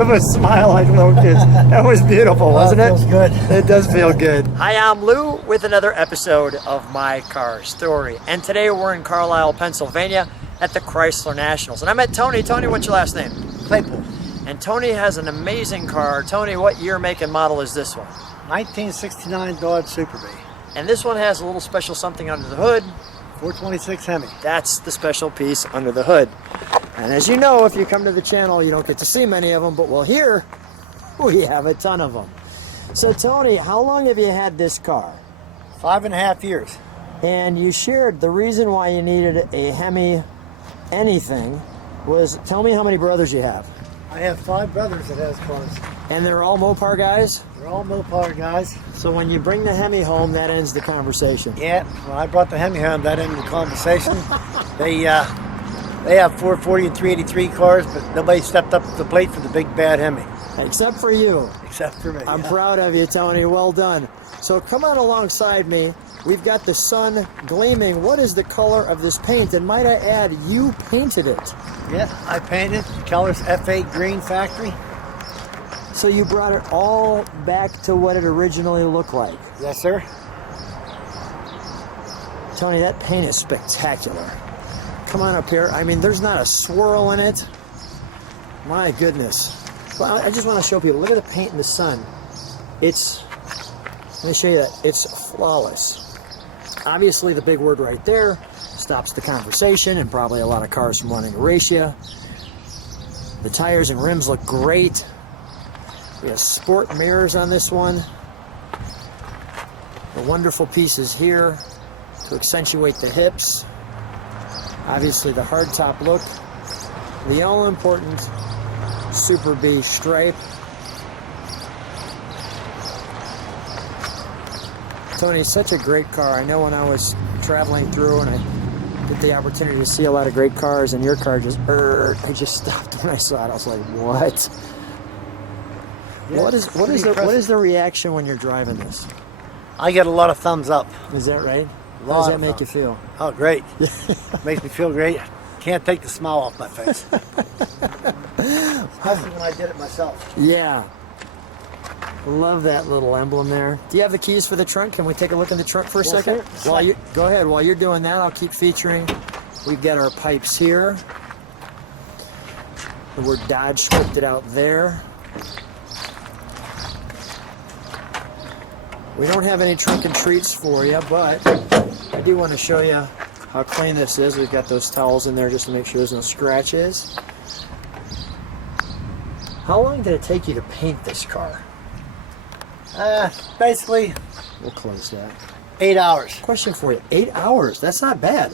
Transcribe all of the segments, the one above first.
of us smile like little kids. That was beautiful, wasn't it? Feels good. It does feel good. Hi, I'm Lou with another episode of My Car Story. And today we're in Carlisle, Pennsylvania at the Chrysler Nationals. And I met Tony. Tony, what's your last name? Claypoole. And Tony has an amazing car. Tony, what year, make, and model is this one? 1969 Dodge Super Bee. And this one has a little special something under the hood. 426 Hemi. That's the special piece under the hood. And as you know, if you come to the channel, you don't get to see many of them, but well, here we have a ton of them. So Tony, how long have you had this car? 5.5 years. And you shared the reason why you needed a Hemi anything was, tell me how many brothers you have. I have 5 brothers that has cars. And they're all Mopar guys? They're all Mopar guys. So when you bring the Hemi home, that ends the conversation. Yeah, when I brought the Hemi home, that ended the conversation. They have 440 and 383 cars, but nobody stepped up to the plate for the big bad Hemi. Except for you. Except for me. I'm proud of you, Tony. Well done. So come on alongside me. We've got the sun gleaming. What is the color of this paint? And might I add, you painted it. Yeah, I painted. The color's F8 green factory. So you brought it all back to what it originally looked like. Yes, sir. Tony, that paint is spectacular. Come on up here. I mean, there's not a swirl in it. My goodness. Well, I just want to show people. Look at the paint in the sun. Let me show you that. It's flawless. Obviously, the big word right there stops the conversation and probably a lot of cars from wanting to race you. The tires and rims look great. We have sport mirrors on this one. The wonderful pieces here to accentuate the hips. Obviously the hardtop look. The all-important Super Bee stripe. Tony, such a great car. I know when I was traveling through and I get the opportunity to see a lot of great cars, and your car just, I just stopped when I saw it. I was like, what? Yeah, What is the reaction when you're driving this? I get a lot of thumbs up. Is that right? How does that make you feel? Oh, great. Makes me feel great. Can't take the smile off my face. Especially when I did it myself. Yeah. Love that little emblem there. Do you have the keys for the trunk? Can we take a look in the trunk for a second? Sir. Go ahead. While you're doing that, I'll keep featuring. We've got our pipes here. The word Dodge scripted out there. We don't have any trunk and treats for you, but I do want to show you how clean this is. We've got those towels in there just to make sure there's no scratches. How long did it take you to paint this car? Basically, We'll close that. 8 hours. Question for you. 8 hours. That's not bad.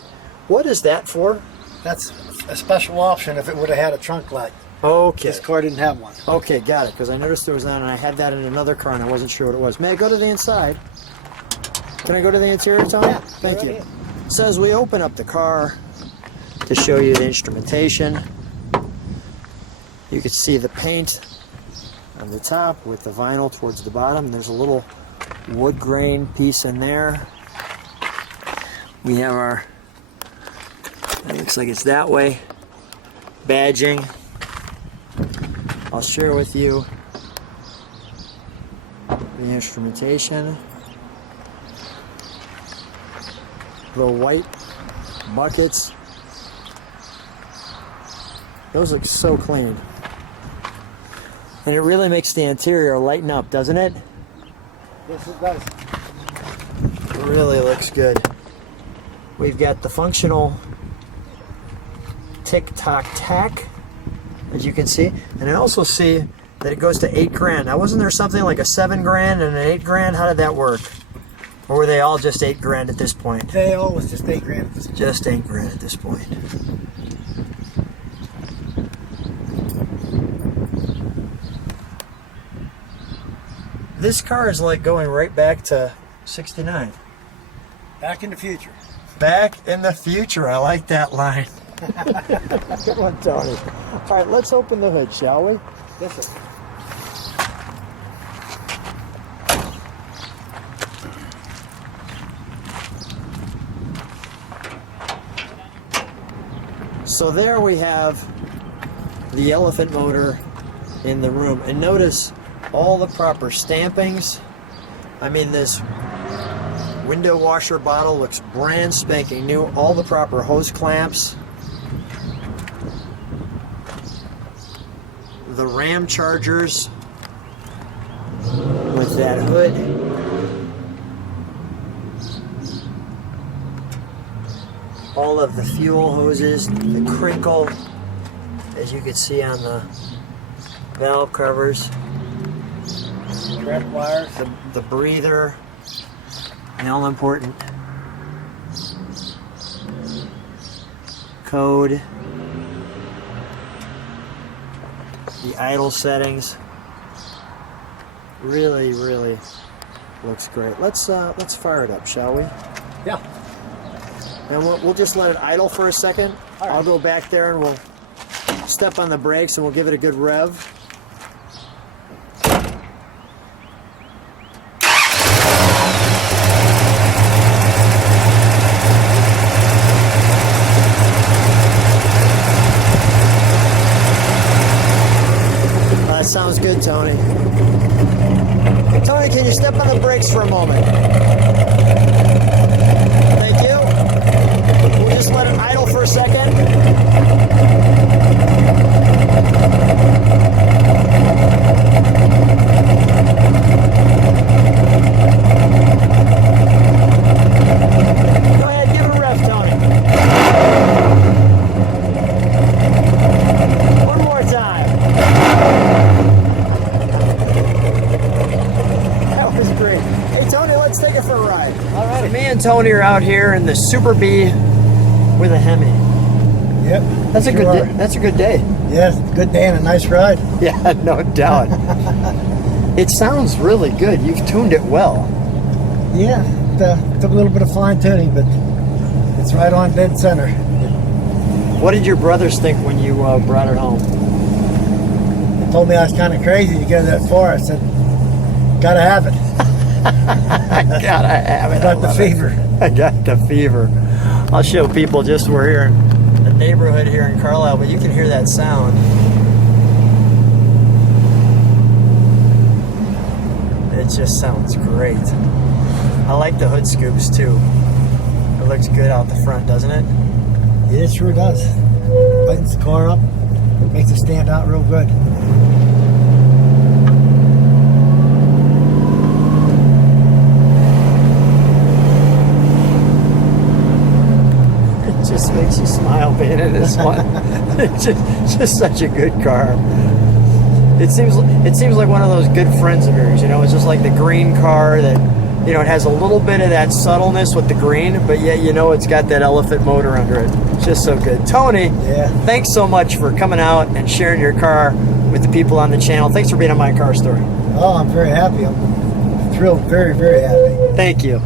What is that for? That's a special option if it would have had a trunk light. Okay. This car didn't have one. Okay, got it. Because I noticed there was that, and I had that in another car, and I wasn't sure what it was. May I go to the inside? Can I go to the interior, Tony? Yeah. Thank you. Right. So as we open up the car to show you the instrumentation, you can see the paint on the top with the vinyl towards the bottom. There's a little wood grain piece in there. We have our, it looks like it's that way, badging. I'll share with you the instrumentation. The white buckets. Those look so clean. And it really makes the interior lighten up, doesn't it? Yes, it does. It really looks good. We've got the functional tick-tock-tack, as you can see. And I also see that it goes to 8 grand. Now, wasn't there something like a 7 grand and an 8 grand? How did that work? Or were they all just 8 grand at this point? They all was just 8 grand at this point. Just 8 grand at this point. This car is like going right back to 69. Back in the future. Back in the future. I like that line. Good one, Tony. All right, let's open the hood, shall we? Yes, sir. So there we have the elephant motor in the room. And notice all the proper stampings. I mean, this window washer bottle looks brand spanking new. All the proper hose clamps. The ram chargers with that hood. All of the fuel hoses, the crinkle, as you can see on the valve covers. Track wires. The breather, the all important code, the idle settings. Really, really looks great. Let's fire it up, shall we? Yeah. And we'll just let it idle for a second. All right. I'll go back there and we'll step on the brakes and we'll give it a good rev. That sounds good, Tony. Tony, can you step on the brakes for a moment? Thank you. We'll just let it idle for a second. Go ahead, give it a rev, Tony. One more time. That was great. Hey, Tony, let's take it for a ride. All right. Me and Tony are out here in the Super B with a Hemi. Yep. That's a good day. That's a good day. Yes, good day and a nice ride. Yeah, no doubt. It sounds really good. You've tuned it well. Yeah, it took a little bit of fine tuning, but it's right on dead center. What did your brothers think when you brought it home? They told me I was kind of crazy to go that far. I said, gotta have it. I gotta have it. I got the fever. I got the fever. I'll show people just we're here in the neighborhood here in Carlisle, but you can hear that sound. It just sounds great. I like the hood scoops too. It looks good out the front, doesn't it? Yeah, it sure does. Lightens the car up, makes it stand out real good. It just makes you smile being in this one. It's just such a good car. It seems like one of those good friends of yours. You know, it's just like the green car that, you know, it has a little bit of that subtleness with the green, but yet you know it's got that elephant motor under it. It's just so good. Tony, Yeah. thanks so much for coming out and sharing your car with the people on the channel. Thanks for being on My Car Story. Oh, I'm very happy. I'm thrilled, very, very happy. Thank you.